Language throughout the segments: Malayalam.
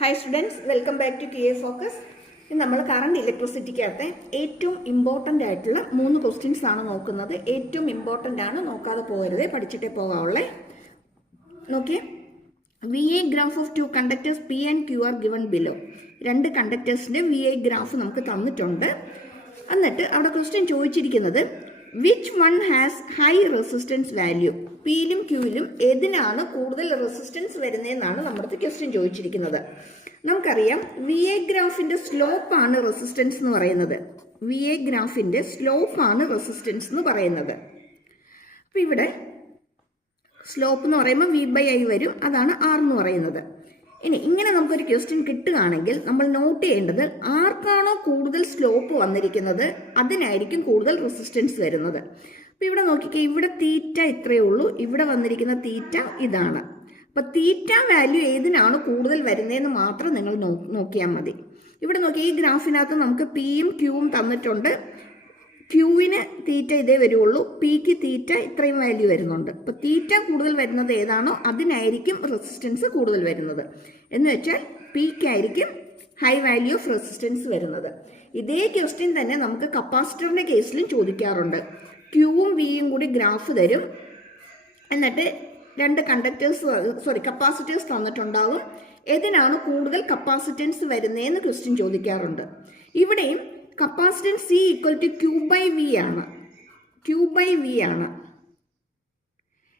Hi students welcome back to K A focus നമ്മൾ കറണ്ട് ഇലക്ട്രിസിറ്റിക്കകത്തെ ഏറ്റവും ഇമ്പോർട്ടന്റ് ആയിട്ടുള്ള മൂന്ന് ക്വസ്റ്റ്യൻസ് ആണ് നോക്കുന്നത്. ഏറ്റവും ഇമ്പോർട്ടന്റ് ആണ് നോക്കാതെ പോകരുത് പഠിച്ചിട്ടേ പോകാവുള്ളേ. നോക്കിയേ. V A graph of two conductors P and Q are given below രണ്ട് കണ്ടക്ടേഴ്സിന്റെ വി എ ഗ്രാഫ് നമുക്ക് തന്നിട്ടുണ്ട്. എന്നിട്ട് അവിടെ ക്വസ്റ്റ്യൻ ചോദിച്ചിരിക്കുന്നത് which one has high resistance value പിയിലും ക്യൂയിലും ഏതിനാണ് കൂടുതൽ റെസിസ്റ്റൻസ് വരുന്നതെന്നാണ് നമ്മുടെ ക്വസ്റ്റ്യൻ ചോദിച്ചിരിക്കുന്നത്. നമുക്കറിയാം വി എ ഗ്രാഫിന്റെ സ്ലോപ്പ് ആണ് റെസിസ്റ്റൻസ് എന്ന് പറയുന്നത്. വി എ ഗ്രാഫിന്റെ സ്ലോപ്പ് ആണ് റെസിസ്റ്റൻസ് എന്ന് പറയുന്നത്. അപ്പൊ ഇവിടെ സ്ലോപ്പ് എന്ന് പറയുമ്പോൾ വി ബൈ ഐ വരും. അതാണ് ആർ എന്ന് പറയുന്നത്. ഇനി ഇങ്ങനെ നമുക്കൊരു ക്വസ്റ്റ്യൻ കിട്ടുകയാണെങ്കിൽ നമ്മൾ നോട്ട് ചെയ്യേണ്ടത് ആർക്കാണോ കൂടുതൽ സ്ലോപ്പ് വന്നിരിക്കുന്നത് അതിനായിരിക്കും കൂടുതൽ റെസിസ്റ്റൻസ് വരുന്നത്. അപ്പോൾ ഇവിടെ നോക്കിക്കേ ഇവിടെ തീറ്റ ഇത്രയേ ഉള്ളൂ ഇവിടെ വന്നിരിക്കുന്ന തീറ്റ ഇതാണ്. അപ്പൊ തീറ്റ വാല്യൂ ഏതിനാണ് കൂടുതൽ വരുന്നതെന്ന് മാത്രം നിങ്ങൾ നോക്കിയാൽ മതി. ഇവിടെ നോക്കി ഈ ഗ്രാഫിനകത്ത് നമുക്ക് പിയും ക്യൂവും തന്നിട്ടുണ്ട്. ക്യൂവിന് തീറ്റ ഇതേ വരുള്ളൂ പിക്ക് തീറ്റ ഇത്രയും വാല്യൂ വരുന്നുണ്ട്. അപ്പോൾ തീറ്റ കൂടുതൽ വരുന്നത് ഏതാണോ അതിനായിരിക്കും റെസിസ്റ്റൻസ് കൂടുതൽ വരുന്നത്. എന്ന് വെച്ചാൽ പിക്കായിരിക്കും ഹൈ വാല്യൂ ഓഫ് റെസിസ്റ്റൻസ് വരുന്നത്. ഇതേ ക്വസ്റ്റ്യൻ തന്നെ നമുക്ക് കപ്പാസിറ്ററിന്റെ കേസിലും ചോദിക്കാറുണ്ട്. ക്യൂവും വിയും കൂടി ഗ്രാഫ് തരും. എന്നിട്ട് രണ്ട് കണ്ടക്ടേഴ്സ് സോറി കപ്പാസിറ്റേഴ്സ് തന്നിട്ടുണ്ടാകും ഏതിനാണ് കൂടുതൽ കപ്പാസിറ്റൻസ് വരുന്നതെന്ന് ക്വസ്റ്റ്യൻ ചോദിക്കാറുണ്ട്. ഇവിടെയും capacitance C equal to Q by V ആണ്. ക്യൂ ബൈ വി ആണ്.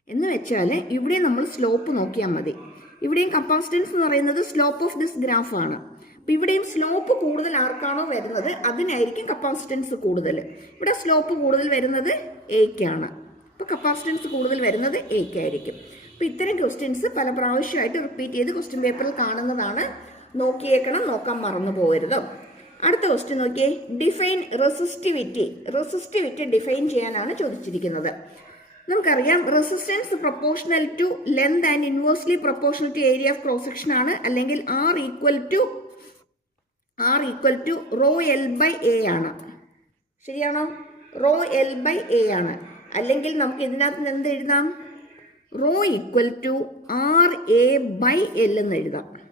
എന്ന് വെച്ചാൽ ഇവിടെ നമ്മൾ സ്ലോപ്പ് നോക്കിയാൽ മതി. ഇവിടെയും കപ്പാസിറ്റൻസ് എന്ന് പറയുന്നത് സ്ലോപ്പ് ഓഫ് ദിസ് ഗ്രാഫ് ആണ്. അപ്പം ഇവിടെയും സ്ലോപ്പ് കൂടുതൽ ആർക്കാണോ വരുന്നത്? അതിനായിരിക്കും കപ്പാസിറ്റൻസ് കൂടുതൽ. ഇവിടെ സ്ലോപ്പ് കൂടുതൽ വരുന്നത് എയ്ക്കാണ് അപ്പോൾ കപ്പാസിറ്റൻസ് കൂടുതൽ വരുന്നത് എയ്ക്കായിരിക്കും അപ്പോൾ ഇത്തരം ക്വസ്റ്റ്യൻസ് പല പ്രാവശ്യമായിട്ട് റിപ്പീറ്റ് ചെയ്ത് ക്വസ്റ്റ്യൻ പേപ്പറിൽ കാണുന്നതാണ്. നോക്കിയേക്കണം നോക്കാൻ മറന്നു പോകരുതോ. അടുത്ത ക്വസ്റ്റ്യൻ നോക്കിയേ. ഡിഫൈൻ റെസിസ്റ്റിവിറ്റി റെസിസ്റ്റിവിറ്റി ഡിഫൈൻ ചെയ്യാനാണ് ചോദിച്ചിരിക്കുന്നത്. നമുക്കറിയാം resistance proportional to length and inversely proportional to area of cross ആണ്. അല്ലെങ്കിൽ R equal to R equal to rho L by A ആണ്. ശരിയാണോ? റോ എൽ ബൈ എ ആണ്. അല്ലെങ്കിൽ നമുക്ക് ഇതിനകത്ത് എന്ത് എഴുതാം rho equal to R A by L എന്ന് എഴുതാം.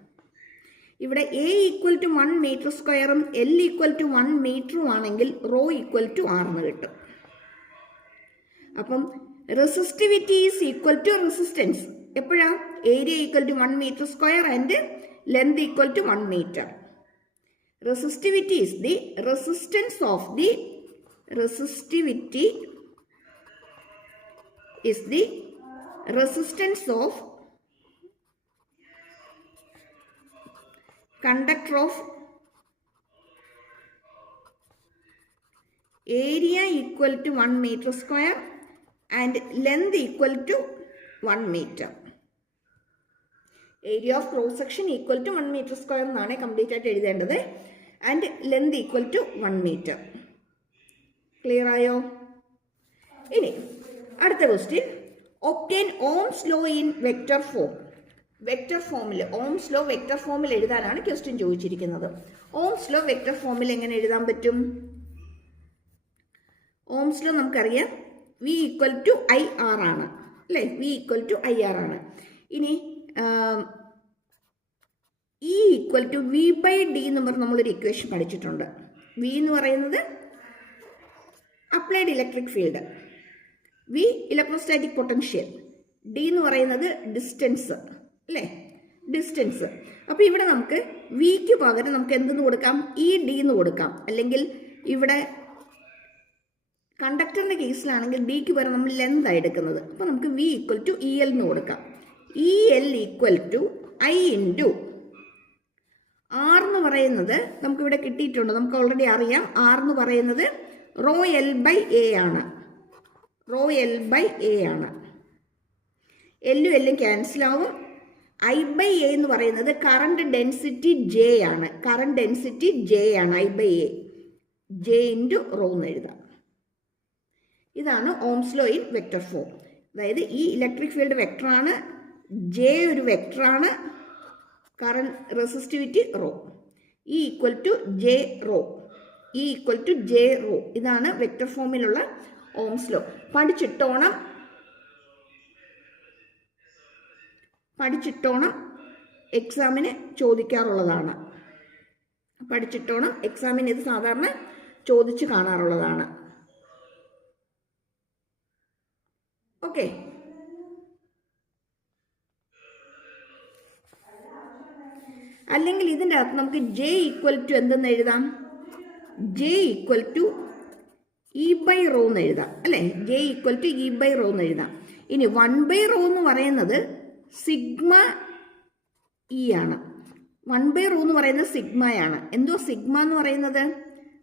ഇവിടെ A equal to one metre സ്ക്വയറും എൽ ഈക്വൽ ടു വൺ മീറ്ററും ആണെങ്കിൽ റോ ഈക്വൽ ടു ആർ എന്ന് കിട്ടും. അപ്പം resistivity is equal to resistance എപ്പോഴാ? Area equal to one metre square and length equal to one metre resistivity is the resistance of the resistivity is the resistance of conductor of area equal to 1 meter square and length equal to 1 meter. Area of cross section equal to one metre square എന്നാണ് കംപ്ലീറ്റ് ആയിട്ട് എഴുതേണ്ടത്. And length equal to one metre. Clear ആയോ? ഇനി അടുത്ത question obtain Ohm's law in vector form vector ഫോമിൽ ഓംസ് ലോ വെക്റ്റർ ഫോമിൽ എഴുതാനാണ് ക്വസ്റ്റ്യൻ ചോദിച്ചിരിക്കുന്നത്. ഓംസ് ലോ വെക്റ്റർ ഫോമിൽ എങ്ങനെ എഴുതാൻ പറ്റും? ഓംസ് ലോ നമുക്കറിയാം V equal to I R ആണ് അല്ലേ? V equal to I R ആണ്. ഇനി E equal to V by D എന്ന് പറഞ്ഞ് നമ്മളൊരു ഇക്വേഷൻ പഠിച്ചിട്ടുണ്ട്. വി എന്ന് പറയുന്നത് applied electric field V electrostatic potential D എന്ന് പറയുന്നത് ഡിസ്റ്റൻസ് അല്ലേ? ഡിസ്റ്റൻസ് അപ്പോൾ ഇവിടെ നമുക്ക് വിക്ക് പകരം നമുക്ക് എന്തെന്ന് കൊടുക്കാം? ഇ ഡി എന്ന് കൊടുക്കാം. അല്ലെങ്കിൽ ഇവിടെ കണ്ടക്ടറിന്റെ കേസിലാണെങ്കിൽ ഡിക്ക് പകരം നമ്മൾ ലെന്ത് എടുക്കുന്നത്. അപ്പോൾ നമുക്ക് V equal to E L എന്ന് കൊടുക്കാം. E L equal to I into R എന്ന് പറയുന്നത് നമുക്കിവിടെ കിട്ടിയിട്ടുണ്ട്. നമുക്ക് ഓൾറെഡി അറിയാം. ആർ എന്ന് പറയുന്നത് റോ എൽ ബൈ എ ആണ്. റോ എൽ ബൈ എ ആണ്. എല്ലും എല്ലും ക്യാൻസൽ ആവും. ഐ ബൈ എ എന്ന് പറയുന്നത് കറണ്ട് ഡെൻസിറ്റി ജെ ആണ്. കറണ്ട് ഡെൻസിറ്റി ജെ ആണ് I by A J into rho എന്ന് എഴുതാം. ഇതാണ് Ohm's law in vector form. അതായത് ഈ ഇലക്ട്രിക് ഫീൽഡ് വെക്ടറാണ് ജെ ഒരു വെക്ടറാണ് current resistivity rho E equal to J rho E equal to J rho ഇതാണ് വെക്ടർ ഫോമിലുള്ള ഓംസ്ലോ പഠിച്ചിട്ടോണം പഠിച്ചിട്ടോണം എക്സാമിന് ചോദിക്കാറുള്ളതാണ്. പഠിച്ചിട്ടോണം എക്സാമിന് ഇത് സാധാരണ ചോദിച്ചു കാണാറുള്ളതാണ്. ഓക്കെ അല്ലെങ്കിൽ ഇതിന്റെ അകത്ത് നമുക്ക് ജെ ഈക്വൽ ടു എന്തെന്ന് എഴുതാം? J equal to E by rho എന്ന് എഴുതാം. അല്ലേ? J equal to E by rho എന്ന് എഴുതാം. ഇനി വൺ ബൈ റോ എന്ന് പറയുന്നത് സിഗ്മ ഇ ആണ്. വൺ ബൈ റൂ എന്ന് പറയുന്നത് സിഗ്മയാണ് എന്തോ സിഗ്മ എന്ന് പറയുന്നത്?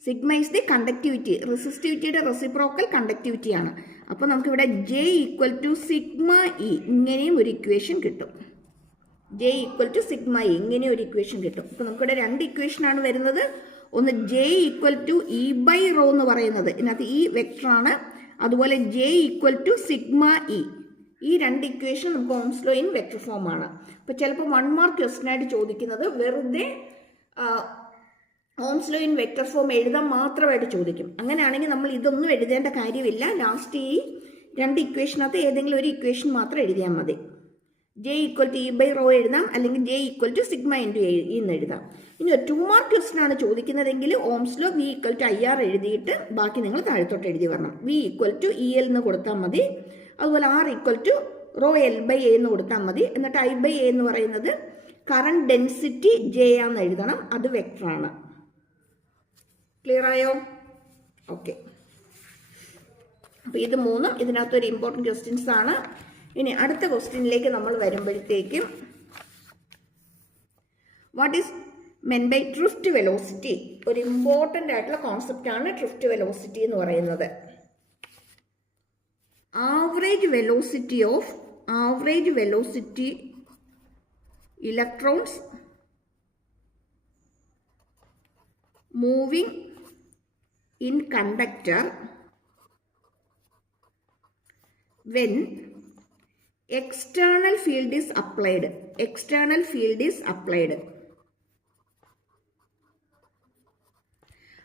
സിഗ്മ ഇസ് ദി കണ്ടക്ടിവിറ്റി റെസിസ്റ്റിവിറ്റിയുടെ റെസിപ്രോക്കൽ കണ്ടക്ടിവിറ്റി ആണ്. അപ്പോൾ നമുക്കിവിടെ J equal to sigma E ഇങ്ങനെയും ഒരു ഇക്വേഷൻ കിട്ടും. J equal to sigma E ഇങ്ങനെ ഒരു ഇക്വേഷൻ കിട്ടും. അപ്പോൾ നമുക്കിവിടെ രണ്ട് ഇക്വേഷനാണ് വരുന്നത്. ഒന്ന് J equal to E by rho എന്ന് പറയുന്നത്. ഇതിനകത്ത് ഈ വെക്ടറാണ് അതുപോലെ J equal to sigma E ഈ രണ്ട് ഇക്വേഷൻ നമുക്ക് ഓംസ്ലോ ഇൻ വെക്ടർ ഫോം ആണ്. അപ്പോൾ ചിലപ്പോൾ വൺ മാർക്ക് ക്വസ്റ്റൻ ആയിട്ട് ചോദിക്കുന്നത് വെറുതെ ഓംസ്ലോ ഇൻ വെക്ടർ ഫോം എഴുതാൻ മാത്രമായിട്ട് ചോദിക്കും. അങ്ങനെയാണെങ്കിൽ നമ്മൾ ഇതൊന്നും എഴുതേണ്ട കാര്യമില്ല. ലാസ്റ്റ് ഈ രണ്ട് ഇക്വേഷനകത്ത് ഏതെങ്കിലും ഒരു ഇക്വേഷൻ മാത്രം എഴുതിയാൽ മതി. J equal to E by rho എഴുതാം. അല്ലെങ്കിൽ J equal to sigma into എന്ന് എഴുതാം. ഇനി ഒരു ടു മാർക്ക് ക്വസ്റ്റൻ ആണ് ചോദിക്കുന്നതെങ്കിൽ Ohm's law V equal to I R എഴുതിയിട്ട് ബാക്കി നിങ്ങൾ താഴത്തോട്ട് എഴുതി വരണം. V equal to E L എന്ന് കൊടുത്താൽ മതി. അതുപോലെ R equal to rho L by A എന്ന് കൊടുത്താൽ മതി. എന്നിട്ട് ഐ ബൈ എ എന്ന് പറയുന്നത് കറണ്ട് ഡെൻസിറ്റി ജെ ആന്ന് എഴുതണം. അത് വെക്ടറാണ് ക്ലിയർ ആയോ? ഓക്കെ അപ്പോൾ ഇത് മൂന്നും ഇതിനകത്തൊരു ഇമ്പോർട്ടന്റ് ക്വസ്റ്റ്യൻസ് ആണ്. ഇനി അടുത്ത ക്വസ്റ്റ്യനിലേക്ക് നമ്മൾ വരുമ്പോഴത്തേക്കും what is meant by drift velocity ഒരു ഇമ്പോർട്ടന്റ് ആയിട്ടുള്ള കോൺസെപ്റ്റ് ആണ് ഡ്രിഫ്റ്റ് വെലോസിറ്റി എന്ന് പറയുന്നത്. Average velocity of average velocity electrons moving in conductor when external field is applied external field is applied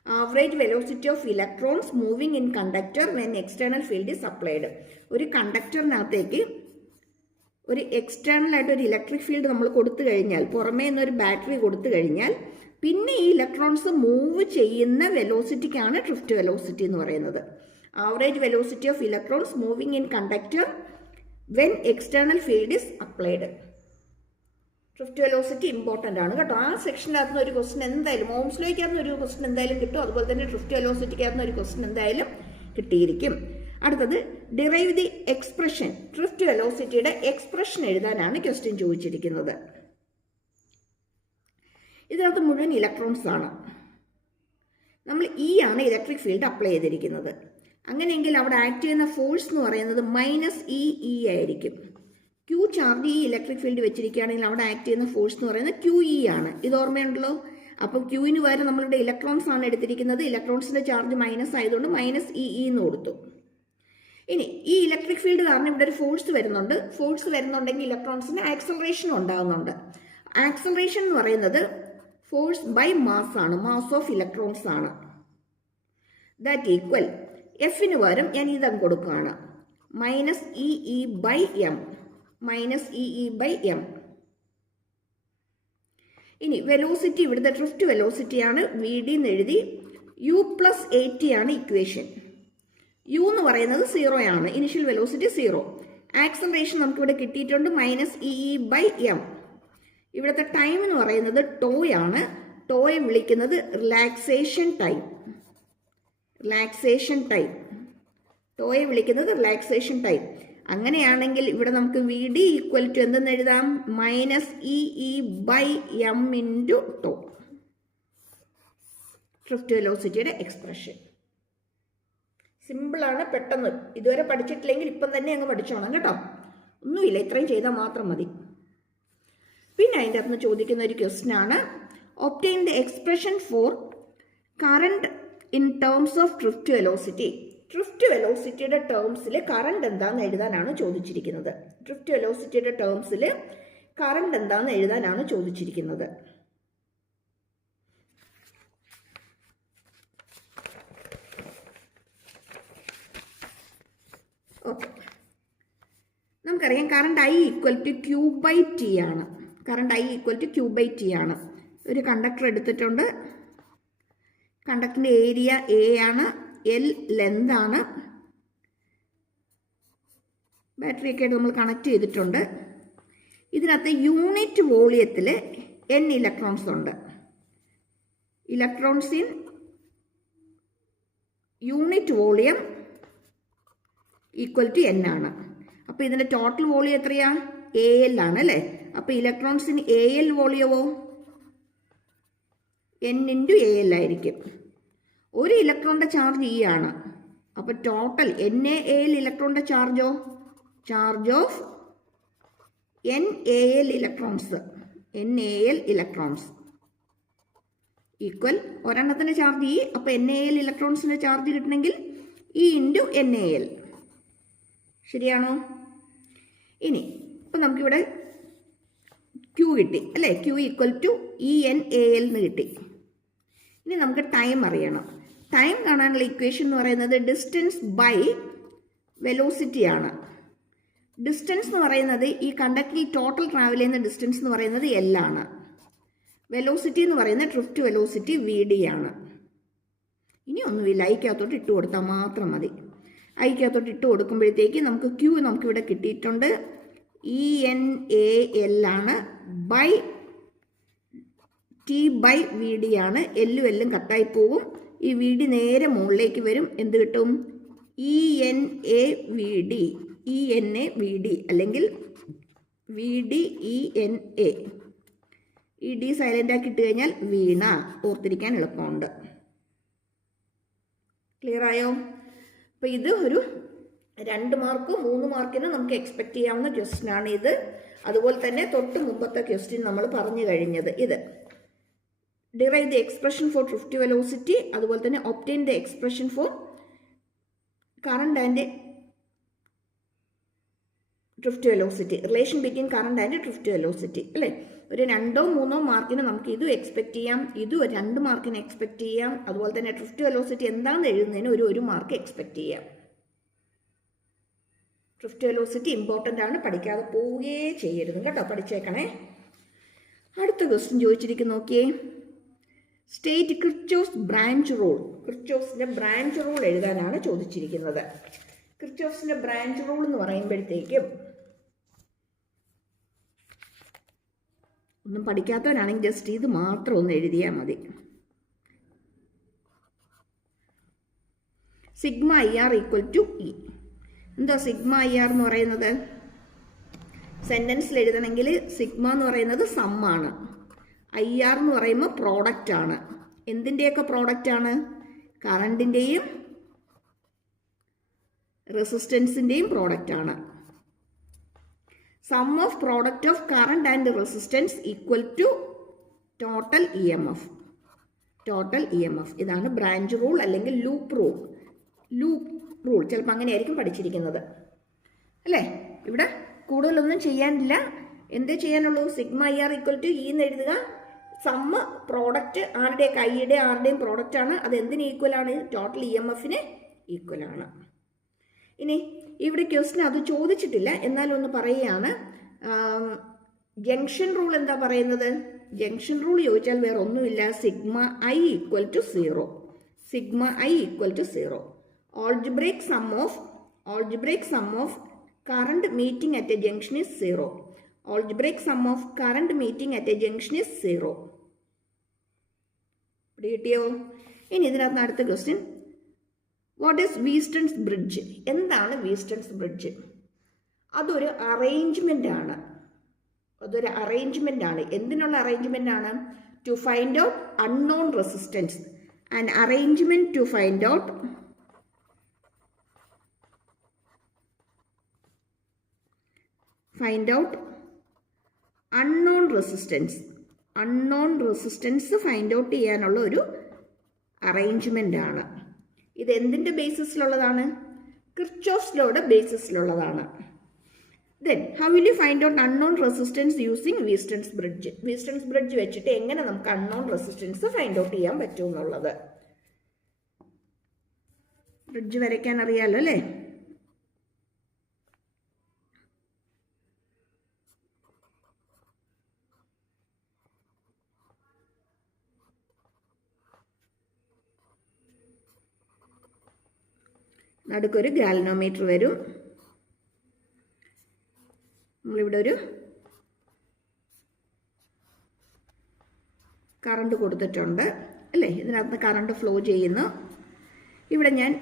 average velocity of electrons moving in conductor when external field is applied ഒരു കണ്ടക്ടറിനകത്തേക്ക് ഒരു എക്സ്റ്റേണൽ ആയിട്ട് ഒരു ഇലക്ട്രിക് ഫീൽഡ് നമ്മൾ കൊടുത്തു കഴിഞ്ഞാൽ പുറമേ നിന്നൊരു ബാറ്ററി കൊടുത്തു കഴിഞ്ഞാൽ പിന്നെ ഈ ഇലക്ട്രോൺസ് മൂവ് ചെയ്യുന്ന വെലോസിറ്റിക്കാണ് ഡ്രിഫ്റ്റ് വെലോസിറ്റി എന്ന് പറയുന്നത്. Average velocity of electrons moving in conductor when external field is applied drift velocity important ആണ് കേട്ടോ. ആ സെക്ഷനകത്ത് ഒരു ക്വസ്റ്റൻ എന്തായാലും ഓംസ്ലോയ്ക്കകത്ത് ഒരു ക്വസ്റ്റൻ എന്തായാലും കിട്ടും. അതുപോലെ തന്നെ ഡ്രിഫ്റ്റ് വെലോസിറ്റിക്കകത്ത് ഒരു ക്വസ്റ്റൻ എന്തായാലും കിട്ടിയിരിക്കും. അടുത്തത് ഡിറൈവ് ദി എക്സ്പ്രഷൻ ഡ്രിഫ്റ്റ് വെലോസിറ്റിയുടെ എക്സ്പ്രഷൻ എഴുതാനാണ് ക്വസ്റ്റ്യൻ ചോദിച്ചിരിക്കുന്നത്. ഇതിനകത്ത് മുഴുവൻ ഇലക്ട്രോൺസ് ആണ്. നമ്മൾ ഇ ആണ് ഇലക്ട്രിക് ഫീൽഡ് അപ്ലൈ ചെയ്തിരിക്കുന്നത്. അങ്ങനെയെങ്കിൽ അവിടെ ആക്ട് ചെയ്യുന്ന ഫോഴ്സ് എന്ന് പറയുന്നത് മൈനസ് ഇ ഇ ആയിരിക്കും. ക്യൂ ചാർജ് ഈ ഇലക്ട്രിക് ഫീൽഡ് വെച്ചിരിക്കുകയാണെങ്കിൽ അവിടെ ആക്ട് ചെയ്യുന്ന ഫോഴ്സ് എന്ന് പറയുന്നത് ക്യൂ ഇ ആണ്. ഇത് ഓർമ്മയുണ്ടല്ലോ? അപ്പോൾ ക്യൂവിന് പകരം നമ്മളുടെ ഇലക്ട്രോൺസ് ആണ് എടുത്തിരിക്കുന്നത്. ഇലക്ട്രോൺസിന്റെ ചാർജ് മൈനസ് ആയതുകൊണ്ട് മൈനസ് ഇ ഇ എന്ന് കൊടുത്തു. ഇനി ഈ ഇലക്ട്രിക് ഫീൽഡ് കാരണം ഇവിടെ ഒരു ഫോഴ്സ് വരുന്നുണ്ട്. ഫോഴ്സ് വരുന്നുണ്ടെങ്കിൽ ഇലക്ട്രോൺസിന് ആക്സലറേഷൻ ഉണ്ടാകുന്നുണ്ട്. ആക്സലറേഷൻ എന്ന് പറയുന്നത് ഫോഴ്സ് ബൈ മാസ് ആണ്. മാസ് ഓഫ് ഇലക്ട്രോൺസ് ആണ്. ദാറ്റ് ഈക്വൽ എഫിന് പകരം ഞാൻ ഇതം കൊടുക്കുകയാണ്. Minus E E by M minus E E by M ഇനി വെലോസിറ്റി ഇവിടുത്തെ ഡ്രിഫ്റ്റ് വെലോസിറ്റിയാണ് വി ഡി എന്ന് എഴുതി യു പ്ലസ് എയ്റ്റി ആണ് ഇക്വേഷൻ യു എന്ന് പറയുന്നത് സീറോ ആണ്. ഇനിഷ്യൽ വെലോസിറ്റി സീറോ ആക്സലറേഷൻ നമുക്കിവിടെ കിട്ടിയിട്ടുണ്ട് minus E E by M ഇവിടുത്തെ ടൈം എന്ന് പറയുന്നത് ടോയാണ് ടോയെ വിളിക്കുന്നത് റിലാക്സേഷൻ ടൈം റിലാക്സേഷൻ ടൈം ടോയെ വിളിക്കുന്നത് റിലാക്സേഷൻ ടൈം അങ്ങനെയാണെങ്കിൽ ഇവിടെ നമുക്ക് വി ഡി ഈക്വൽ ടു എന്തെന്ന് എഴുതാം? Minus E E by M into tau drift വെലോസിറ്റിയുടെ expression സിമ്പിളാണ് പെട്ടെന്ന്. ഇതുവരെ പഠിച്ചിട്ടില്ലെങ്കിൽ ഇപ്പം തന്നെ അങ്ങ് പഠിച്ചോണം കേട്ടോ. ഒന്നുമില്ല ഇത്രയും ചെയ്താൽ മാത്രം മതി. പിന്നെ അതിന്റെ അകത്ത് ചോദിക്കുന്ന ഒരു ക്വസ്റ്റ്യൻ ആണ്. Obtain the expression for current in terms of drift velocity drift വെലോസിറ്റിയുടെ ടേംസിൽ കറണ്ട് എന്താണെന്ന് എഴുതാനാണ് ചോദിച്ചിരിക്കുന്നത്. ഡ്രിഫ്റ്റ് വെലോസിറ്റിയുടെ ടേംസിൽ കറണ്ട് എന്താണെന്ന് എഴുതാനാണ് ചോദിച്ചിരിക്കുന്നത്. നമുക്കറിയാം current I equal to Q by T ആണ്. Current I equal to Q by T ആണ്. ഒരു കണ്ടക്ടർ എടുത്തിട്ടുണ്ട്. കണ്ടക്ടറിന്റെ ഏരിയ എ ആണ്. എൽ ലെന്ത് ആണ്. ബാറ്ററിയൊക്കെ ആയിട്ട് നമ്മൾ കണക്ട് ചെയ്തിട്ടുണ്ട്. ഇതിനകത്ത് യൂണിറ്റ് വോളിയത്തിൽ എൻ ഇലക്ട്രോൺസ് ഉണ്ട്. Electrons in unit volume equal to N ആണ്. അപ്പോൾ ഇതിന്റെ ടോട്ടൽ വോളിയം എത്രയാ? എ എൽ ആണ് അല്ലേ? അപ്പോൾ ഇലക്ട്രോൺസിന് എ എൽ വോളിയമോ? എൻ ഇന്റു എ എൽ ആയിരിക്കും. ഒരു ഇലക്ട്രോണിന്റെ ചാർജ് ഇ ആണ്. അപ്പോൾ ടോട്ടൽ എൻ എ എയിൽ ഇലക്ട്രോണിന്റെ ചാർജോ? Charge of N L electrons. N L electrons. Equal ഒരെണ്ണത്തിന്റെ charge E അപ്പോൾ എൻ എൽ ഇലക്ട്രോൺസിന്റെ ചാർജ് കിട്ടണമെങ്കിൽ ഇ ഇന്റു എൻ എൽ ശരിയാണോ? ഇനി ഇപ്പം നമുക്കിവിടെ ക്യൂ കിട്ടി അല്ലേ? Q equal to E N L എന്ന് കിട്ടി. ഇനി നമുക്ക് ടൈം അറിയണം. ടൈം കാണാനുള്ള ഇക്വേഷൻ എന്ന് പറയുന്നത് ഡിസ്റ്റൻസ് ബൈ വെലോസിറ്റി ആണ്. ഡിസ്റ്റൻസ് എന്ന് പറയുന്നത് ഈ കണ്ടക്ടറിൽ ടോട്ടൽ ട്രാവൽ ചെയ്യുന്ന ഡിസ്റ്റൻസ് എന്ന് പറയുന്നത് എൽ ആണ്. വെലോസിറ്റി എന്ന് പറയുന്നത് ഡ്രിഫ്റ്റ് വെലോസിറ്റി വി ഡി ആണ്. ഇനി ഒന്നുമില്ല ഐക്കകത്തോട്ട് ഇട്ട് കൊടുത്താൽ മാത്രം മതി. ഐക്കകത്തോട്ട് ഇട്ട് കൊടുക്കുമ്പോഴത്തേക്ക് നമുക്ക് ക്യൂ നമുക്കിവിടെ കിട്ടിയിട്ടുണ്ട്. ഇ എൻ എ എൽ ആണ്. By T by V D ആണ്. എല്ലും എല്ലും കട്ടായി പോകും. ഈ വി ഡി നേരെ മുകളിലേക്ക് വരും. എന്ത് കിട്ടും? E N A V D E N A V D അല്ലെങ്കിൽ V D E N A. E D silent ആക്കി ഇട്ട് കഴിഞ്ഞാൽ വീണ ഓർത്തിരിക്കാൻ എളുപ്പമുണ്ട്. ക്ലിയർ ആയോ? അപ്പോൾ ഇത് ഒരു രണ്ട് മാർക്ക് മൂന്ന് മാർക്കിന് നമുക്ക് എക്സ്പെക്ട് ചെയ്യാവുന്ന ക്വസ്റ്റ്യൻ ആണ് ഇത്. അതുപോലെ തന്നെ തൊട്ട് മുമ്പത്തെ ക്വസ്റ്റ്യൻ നമ്മൾ പറഞ്ഞു കഴിഞ്ഞത് ഇത്. Derive the expression for drift velocity അതുപോലെ തന്നെ obtain the expression for current and drift velocity relation between current and drift velocity അല്ലേ? ഒരു രണ്ടോ മൂന്നോ മാർക്കിന് നമുക്ക് ഇതും എക്സ്പെക്ട് ചെയ്യാം ഇതും രണ്ട് മാർക്കിന് എക്സ്പെക്ട് ചെയ്യാം അതുപോലെ തന്നെ ഡ്രിഫ്റ്റ് വെലോസിറ്റി എന്താണെന്ന് എഴുതുന്നതിന് ഒരു ഒരു മാർക്ക് എക്സ്പെക്ട് ചെയ്യാം. ഡ്രിഫ്റ്റ് വെലോസിറ്റി ഇമ്പോർട്ടന്റ് ആണ് പഠിക്കാതെ പോവുകയേ ചെയ്യരുത്. കേട്ടോ പഠിച്ചേക്കണേ. അടുത്ത ക്വസ്റ്റ്യൻ ചോദിച്ചിരിക്കുന്നു നോക്കിയേ. സ്റ്റേറ്റ് ക്രിച്ചോസ് ബ്രാഞ്ച് റൂൾ ക്രിച്ചോസിന്റെ ബ്രാഞ്ച് റൂൾ എഴുതാനാണ് ചോദിച്ചിരിക്കുന്നത്. ക്രിച്ചോസിന്റെ ബ്രാഞ്ച് റൂൾ എന്ന് പറയുമ്പോഴത്തേക്കും ഒന്നും പഠിക്കാത്തവനാണെങ്കിൽ ജസ്റ്റ് ഇത് മാത്രം ഒന്ന് എഴുതിയാൽ മതി. Sigma I R equal to E എന്തോ സിഗ്മ ഐ ആർ എന്ന് പറയുന്നത്? സെന്റൻസിൽ എഴുതണമെങ്കിൽ സിഗ്മ എന്ന് പറയുന്നത് സമ്മാണ് ഐ ആർ എന്ന് പറയുമ്പോൾ പ്രോഡക്റ്റ് ആണ്. എന്തിന്റെയൊക്കെ പ്രോഡക്റ്റ് ആണ്? കറണ്ടിന്റെയും റെസിസ്റ്റൻസിന്റെയും പ്രോഡക്റ്റ് ആണ്. Sum of product of current and resistance equal to total E M F total E M F ഇതാണ് ബ്രാഞ്ച് റൂൾ അല്ലെങ്കിൽ ലൂപ്പ് റൂൾ ലൂപ്പ് റൂൾ ചിലപ്പോൾ അങ്ങനെയായിരിക്കും പഠിച്ചിരിക്കുന്നത്. അല്ലേ? ഇവിടെ കൂടുതലൊന്നും ചെയ്യാനില്ല. എന്തേ ചെയ്യാനുള്ളൂ? Sigma I R equal to E എന്ന് എഴുതുക. സമ്മ പ്രോഡക്റ്റ് ആരുടെ കൈയുടെ ആരുടെയും ആണ്. അത് എന്തിന് ആണ്? ടോട്ടൽ ഇ എം എഫിന് ആണ്. ഇനി ഇവിടെ ക്വസ്റ്റിന് അത് ചോദിച്ചിട്ടില്ല. എന്നാലൊന്ന് പറയുകയാണ്. ജംഗ്ഷൻ റൂൾ എന്താ പറയുന്നത്? ജംഗ്ഷൻ റൂൾ ചോദിച്ചാൽ വേറെ ഒന്നുമില്ല. Sigma I equal to zero sigma I equal to zero algebraic sum of algebraic sum of current meeting at a junction is zero algebraic sum of current meeting at a junction is zero കിട്ടിയോ? ഇനി ഇതിനകത്ത് അടുത്ത question what is Wheatstone's bridge എന്താണ് വീസ്റ്റൺസ് ബ്രിഡ്ജ് അതൊരു അറേഞ്ച്മെന്റ് ആണ്. അതൊരു അറേഞ്ച്മെന്റ് ആണ്. എന്തിനുള്ള അറേഞ്ച്മെന്റ് ആണ്? To find out unknown resistance and arrangement to find out find out unknown resistance unknown resistance find out ചെയ്യാനുള്ള ഒരു അറേഞ്ച്മെന്റ് ആണ്. ഇത് എന്തിന്റെ ബേസിസിലുള്ളതാണ് ക്രിച്ചോഫ്സ് ലോയുടെ ബേസിസിലുള്ളതാണ് then how will you find out unknown resistance using Wheatstone's bridge Wheatstone's bridge വെച്ചിട്ട് എങ്ങനെ നമുക്ക് അൺനോൺ റെസിസ്റ്റൻസ് ഫൈൻഡ് ഔട്ട് ചെയ്യാൻ പറ്റും എന്നുള്ളത്? ബ്രിഡ്ജ് വരയ്ക്കാൻ അറിയാലോ അല്ലേ? നടുക്കൊരു ഗാലനോമീറ്റർ വരും. നമ്മളിവിടെ ഒരു കറണ്ട് കൊടുത്തിട്ടുണ്ട് അല്ലേ? ഇതിനകത്ത് കറണ്ട് ഫ്ലോ ചെയ്യുന്നു. ഇവിടെ ഞാൻ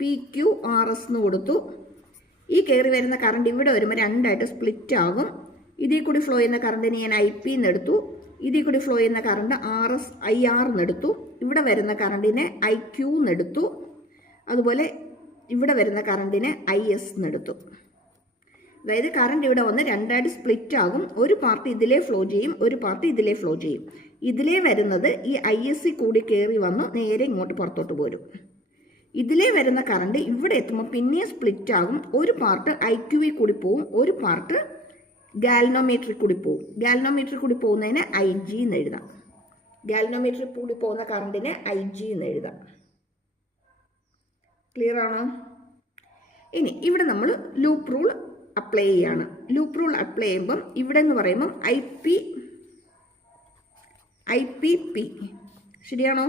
പി ക്യു ആർ എസ് എന്ന് കൊടുത്തു. ഈ കയറി വരുന്ന കറണ്ട് ഇവിടെ വരുമ്പോൾ രണ്ടായിട്ട് സ്പ്ലിറ്റ് ആകും. ഇതിൽ കൂടി ഫ്ലോ ചെയ്യുന്ന കറണ്ടിന് ഞാൻ ഐ പി എന്നെടുത്തു ഇതിൽ കൂടി ഫ്ലോ ചെയ്യുന്ന current R S I R എന്നെടുത്തു ഇവിടെ വരുന്ന കറണ്ടിനെ ഐ ക്യൂ എന്ന് എടുത്തു. അതുപോലെ ഇവിടെ വരുന്ന കറണ്ടിനെ ഐ എസ് എന്നെടുത്തു. അതായത് കറണ്ട് ഇവിടെ വന്ന് രണ്ടായിട്ട് സ്പ്ലിറ്റ് ആകും. ഒരു പാർട്ട് ഇതിലേ ഫ്ലോ ചെയ്യും ഒരു പാർട്ട് ഇതിലേ ഫ്ലോ ചെയ്യും. ഇതിലേ വരുന്നത് ഈ ഐ എസ് സി കൂടി കയറി വന്ന് നേരെ ഇങ്ങോട്ട് പുറത്തോട്ട് പോരും. ഇതിലേ വരുന്ന കറണ്ട് ഇവിടെ എത്തുമ്പോൾ പിന്നെ സ്പ്ലിറ്റ് ആകും. ഒരു പാർട്ട് ഐ ക്യുവിൽ കൂടി പോവും ഒരു പാർട്ട് ഗാലനോമീറ്ററിൽ കൂടി പോവും. ഗാലനോമീറ്ററിൽ കൂടി പോകുന്നതിന് ഐ ജി എന്ന് എഴുതാം. ഗാലനോമീറ്ററിൽ കൂടി പോകുന്ന കറണ്ടിനെ ഐ ജി എന്ന് എഴുതാം. ക്ലിയർ ആണോ? ഇനി ഇവിടെ നമ്മൾ ലൂപ്പ് റൂൾ അപ്ലൈ ചെയ്യാണ്. ലൂപ്പ് റൂൾ അപ്ലൈ ചെയ്യുമ്പം ഇവിടെ എന്ന് പറയുമ്പം I P I P P ശരിയാണോ?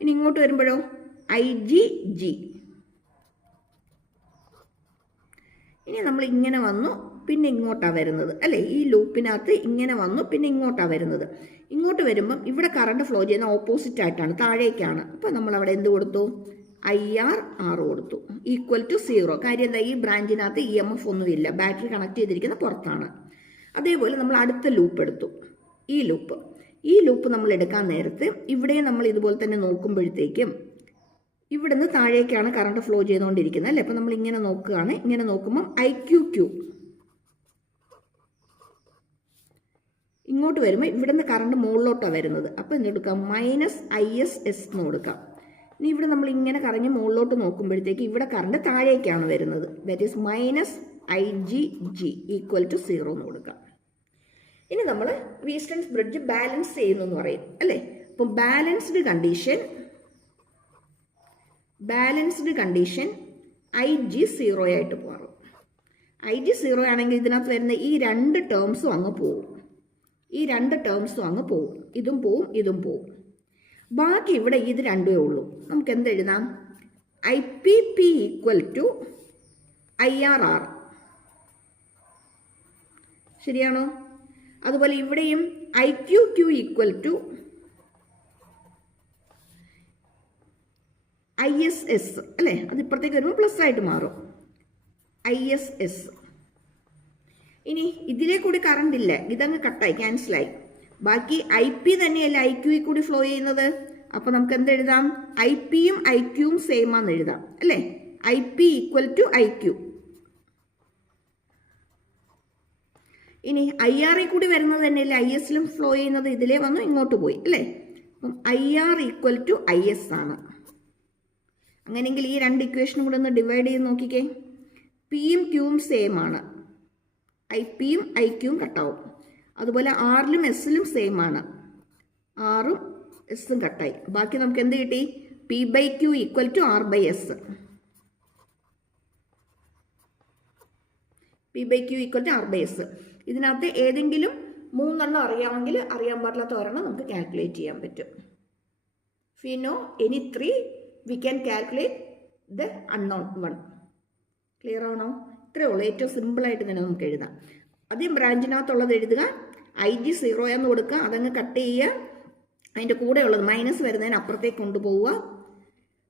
ഇനി ഇങ്ങോട്ട് വരുമ്പോഴോ? ഐ ജി ജി ഇനി നമ്മൾ ഇങ്ങനെ വന്നു പിന്നെ ഇങ്ങോട്ടാണ് വരുന്നത്. അല്ലേ? ഈ ലൂപ്പിനകത്ത് ഇങ്ങനെ വന്നു പിന്നെ ഇങ്ങോട്ടാണ് വരുന്നത്. ഇങ്ങോട്ട് വരുമ്പം ഇവിടെ കറണ്ട് ഫ്ലോ ചെയ്യുന്ന ഓപ്പോസിറ്റ് ആയിട്ടാണ് താഴേക്കാണ്. അപ്പം നമ്മൾ അവിടെ എന്ത് കൊടുത്തു? ഐ ആർ ആർ കൊടുത്തു. ഈക്വൽ ടു സീറോ കാര്യം എന്താ? ഈ ബ്രാഞ്ചിനകത്ത് ഇ എം എഫ് ഒന്നുമില്ല ബാറ്ററി കണക്ട് ചെയ്തിരിക്കുന്ന പുറത്താണ്. അതേപോലെ നമ്മൾ അടുത്ത ലൂപ്പ് എടുത്തു. ഈ ലൂപ്പ് ഈ ലൂപ്പ് നമ്മൾ എടുക്കാൻ നേരത്ത് ഇവിടെ നമ്മൾ ഇതുപോലെ തന്നെ നോക്കുമ്പോഴത്തേക്കും ഇവിടുന്ന് താഴേക്കാണ് കറണ്ട് ഫ്ലോ ചെയ്തുകൊണ്ടിരിക്കുന്നത് അല്ലേ? അപ്പം നമ്മൾ ഇങ്ങനെ നോക്കുകയാണ്. ഇങ്ങനെ നോക്കുമ്പം ഐ ക്യു ക്യൂ ഇങ്ങോട്ട് വരുമ്പോൾ ഇവിടുന്ന് കറണ്ട് മുകളിലോട്ടാണ് വരുന്നത്. അപ്പോൾ എന്ത് കൊടുക്കാം മൈനസ് ഐ എസ് എസ് എന്ന് കൊടുക്കാം. ഇനി ഇവിടെ നമ്മൾ ഇങ്ങനെ കറങ്ങി മുകളിലോട്ട് നോക്കുമ്പോഴത്തേക്ക് ഇവിടെ കറണ്ട് താഴേക്കാണ് വരുന്നത്. That is minus I G G equal to zero എന്ന് കൊടുക്കാം. ഇനി നമ്മൾ വീസ്റ്റൺസ് ബ്രിഡ്ജ് ബാലൻസ് ചെയ്യുന്നു എന്ന് പറയും അല്ലേ? അപ്പം balanced condition balanced condition I G zero ആയിട്ട് മാറും. ഐ ജി സീറോ ആണെങ്കിൽ ഇതിനകത്ത് വരുന്ന ഈ രണ്ട് ടേംസും അങ്ങ് പോവും. ഈ രണ്ട് ടേംസും അങ്ങ് പോവും. ഇതും പോവും ഇതും പോവും. ബാക്കി ഇവിടെ ഇത് രണ്ടേ ഉള്ളൂ. നമുക്ക് എന്ത് എഴുതാം? I P P equal to I R R ശരിയാണോ? അതുപോലെ ഇവിടെയും I Q Q equal to I S S അല്ലേ? അത് ഇപ്പുറത്തേക്ക് വരുമ്പോൾ പ്ലസ് ആയിട്ട് മാറും. ഐ എസ് എസ് ഇനി ഇതിലെ കൂടി കറണ്ട് ഇല്ല. ഇതങ്ങ് കട്ടായി ക്യാൻസലായി ബാക്കി ഐ പി തന്നെയല്ലേ ഐ ക്യൂയിൽ കൂടി ഫ്ലോ ചെയ്യുന്നത്? അപ്പൊ നമുക്ക് എന്ത് എഴുതാം? ഐ പിയും ഐ ക്യൂവും സെയിം ആണെന്ന് എഴുതാം അല്ലേ? I P equal to I Q ഇനി ഐ ആറിൽ കൂടി വരുന്നത് തന്നെയല്ലേ ഐ എസിലും ഫ്ലോ ചെയ്യുന്നത്? ഇതിലേ വന്നു ഇങ്ങോട്ട് പോയി അല്ലേ? അപ്പം I R equal to I S ആണ്. അങ്ങനെയെങ്കിൽ ഈ രണ്ട് ഇക്വേഷനും കൂടെ ഒന്ന് ഡിവൈഡ് ചെയ്ത് നോക്കിക്കേ. പിയും ക്യൂവും സെയിം ആണ്. ഐ പിയും ഐ ക്യൂവും കട്ടാവും അതുപോലെ ആറിലും എസിലും സെയിം ആണ്. ആറും എസും കട്ടായി ബാക്കി നമുക്ക് എന്ത് കിട്ടി? P by Q equal to R by S P by Q equal to R by S ഇതിനകത്ത് ഏതെങ്കിലും മൂന്നെണ്ണം അറിയാമെങ്കിൽ അറിയാൻ പാടില്ലാത്ത ഒരെണ്ണം നമുക്ക് കാൽക്കുലേറ്റ് ചെയ്യാൻ പറ്റും. Fino any three we can calculate the unknown one clear ആണോ? ഇത്രയേ ഉള്ളൂ. ഏറ്റവും സിമ്പിളായിട്ട് തന്നെ നമുക്ക് എഴുതാം. ആദ്യം ബ്രാഞ്ചിനകത്തുള്ളത് എഴുതുക. ഐ ജി സീറോ എന്ന് കൊടുക്കുക. അതങ്ങ് കട്ട് ചെയ്യുക. അതിന്റെ കൂടെ ഉള്ളത് മൈനസ് വരുന്നതിന് അപ്പുറത്തേക്ക് കൊണ്ടുപോവുക.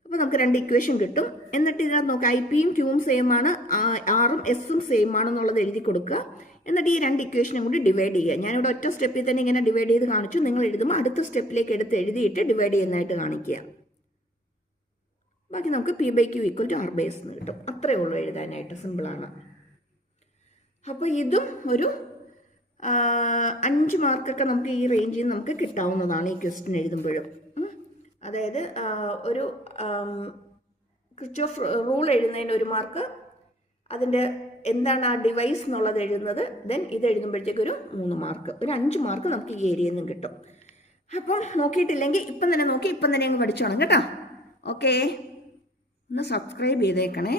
അപ്പോൾ നമുക്ക് രണ്ട് ഇക്വേഷൻ കിട്ടും. എന്നിട്ട് ഇതിനകത്ത് നോക്കുക ഐ പിയും ക്യൂവും സെയിം ആണ്. ആറും എസും സെയിം ആണെന്നുള്ളത് എഴുതി കൊടുക്കുക. എന്നിട്ട് ഈ രണ്ട് ഇക്വേഷനും കൂടി ഡിവൈഡ് ചെയ്യുക. ഞാനിവിടെ ഒറ്റ സ്റ്റെപ്പിൽ തന്നെ ഇങ്ങനെ ഡിവൈഡ് ചെയ്ത് കാണിച്ചു. നിങ്ങൾ എഴുതുമ്പോൾ അടുത്ത സ്റ്റെപ്പിലേക്ക് എടുത്ത് എഴുതിയിട്ട് ഡിവൈഡ് ചെയ്യുന്നതായിട്ട് കാണിക്കുക. ബാക്കി നമുക്ക് P by Q equal to R by S എന്ന് കിട്ടും. അത്രയേ ഉള്ളൂ എഴുതാനായിട്ട്. സിമ്പിളാണ് അപ്പോൾ ഇതും ഒരു അഞ്ച് മാർക്കൊക്കെ നമുക്ക് ഈ റേഞ്ചിൽ നിന്ന് നമുക്ക് കിട്ടാവുന്നതാണ് ഈ ക്വസ്റ്റ്യൻ എഴുതുമ്പോഴും. അതായത് ഒരു ക്രിച്ച് ഓഫ് റൂൾ എഴുതുന്നതിന് ഒരു മാർക്ക് അതിന്റെ എന്താണ് ആ ഡിവൈസ് എന്നുള്ളത് എഴുതുന്നത് ദെൻ ഇത് എഴുതുമ്പോഴത്തേക്ക് ഒരു മൂന്ന് മാർക്ക് ഒരു അഞ്ച് മാർക്ക് നമുക്ക് ഈ ഏരിയയിൽ നിന്നും കിട്ടും. അപ്പോൾ നോക്കിയിട്ടില്ലെങ്കിൽ ഇപ്പം തന്നെ നോക്കി ഇപ്പം തന്നെ അങ്ങ് പഠിച്ചോണം കേട്ടോ. ഓക്കേ ഒന്ന് സബ്സ്ക്രൈബ് ചെയ്തേക്കണേ.